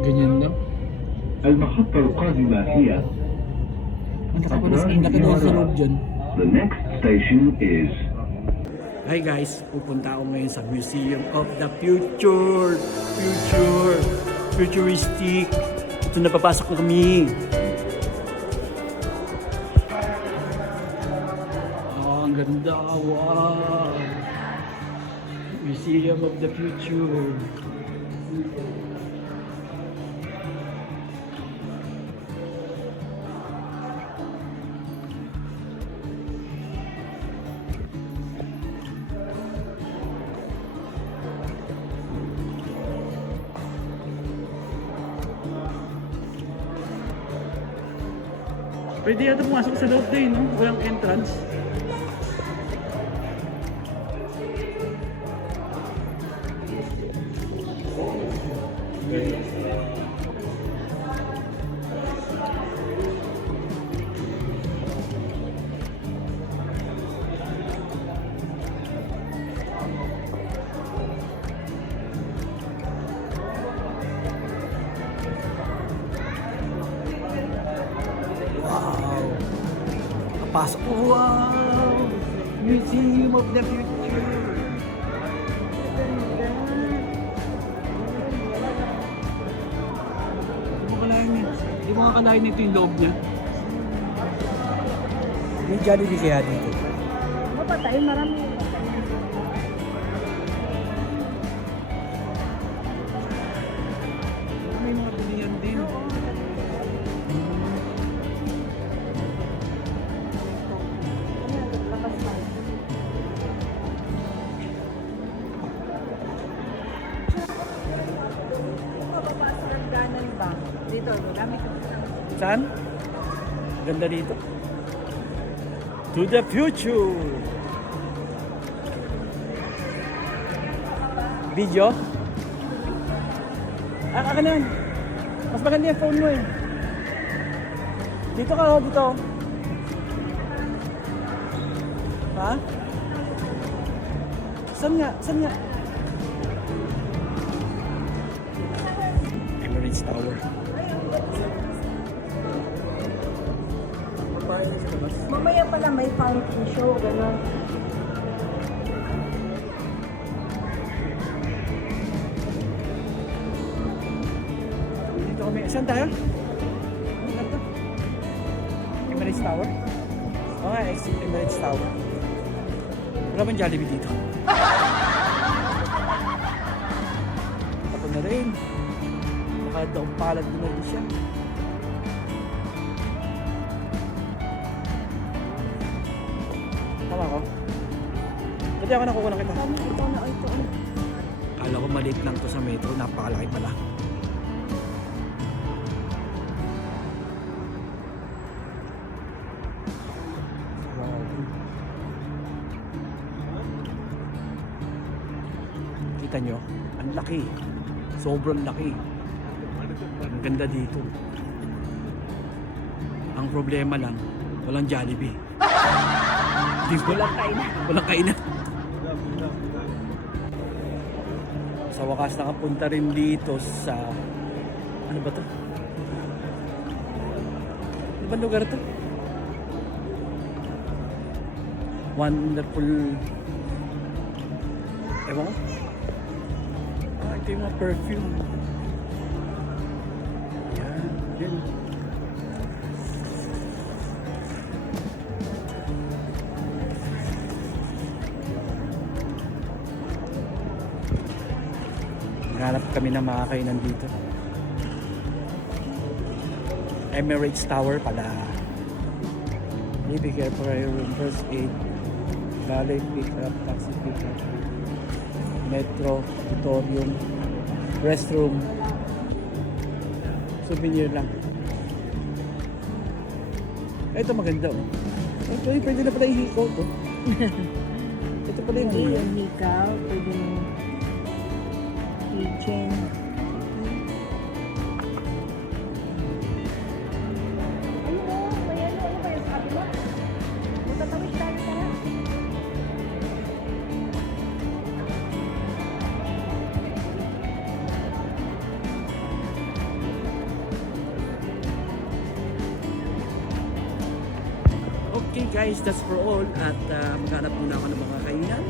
Ganyan lang. المحطة القادمة هي Ang laki daw sa loob dyan. The next station is Hi guys, pupunta ako ngayon sa Museum of the Future. Futuristic. Ito na, papasok na kami. Oh, ang ganda. Wow. Museum of the Future. Pwede yata pumasok sa loob din, no? Walang entrance. Pasok. Wow! Museum of the Future. Hindi mo akalain nito yung loob niya. May Jollibee kaya dito. Mapatay, marami. May mga bilihan din. Dito, gamit ko. Saan? Ganda dito. To the future! Video? Akin na yan. Mas maganda yung phone mo eh. Dito ka, oh, dito. Ha? Saan nga? Saan nga? Emirates Tower. Mamaya pala may fountain show, gano'n. Dito kami. Saan tayo? Ano to? Emirates Tower? Oo nga, Emirates Tower. Wala bang Jollibee dito? Ako na rin. Baka daong palad na rin siya. Tama ko? Pwede ako nakukuha kita. Ito na, ito. Kala ko maliit lang to sa metro. Napakalaki pala. Wow. Kita nyo? Ang laki. Sobrang laki. Ang ganda dito. Ang problema lang, walang Jollibee. Walang kainan. Walang kainan. Sa wakas nakapunta rin dito sa ano ba to? Ano ba lugar to? Wonderful. Ewan ko. Ito yung mga perfume. Yan. Yan. Hanap kami ng mga kainan dito. Emirates Tower pala. Be careful for your room. First aid. Valet pick up. Taxi pick up. Metro. Auditorium. Restroom. Souvenir lang. Ito maganda oh. Ito pwede na pala ihiko to. Ito pala yung Pwede yung hikaw, pwede yung kitchen. Ayun o, may ano ba yung sabi mo? Matatawid tayo tara. guys, that's for all. At maghanap muna ako ng mga kainan.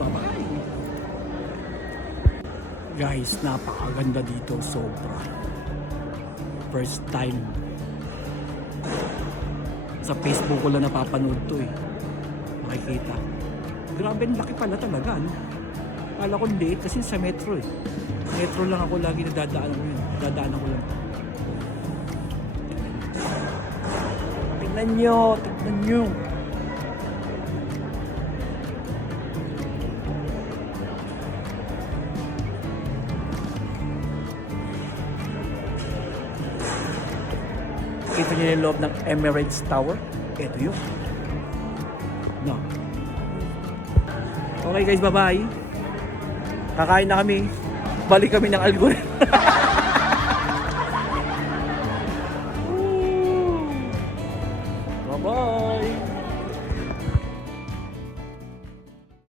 Bye-bye. Guys, napakaganda dito. Sobra. First time. Sa Facebook ko lang napapanood to eh. Makikita. Grabe, ang laki pala talaga, no? Kala ko liit kasi sa metro eh. Metro lang ako lagi nadadaanan ko yun. Dadaanan ko lang. Tignan nyo, tignan nyo. Kita nyo yung loob ng Emirates Tower. Ito yun. No. Okay guys, bye-bye. Kakain na kami. Balik kami ng Algura. Bye-bye.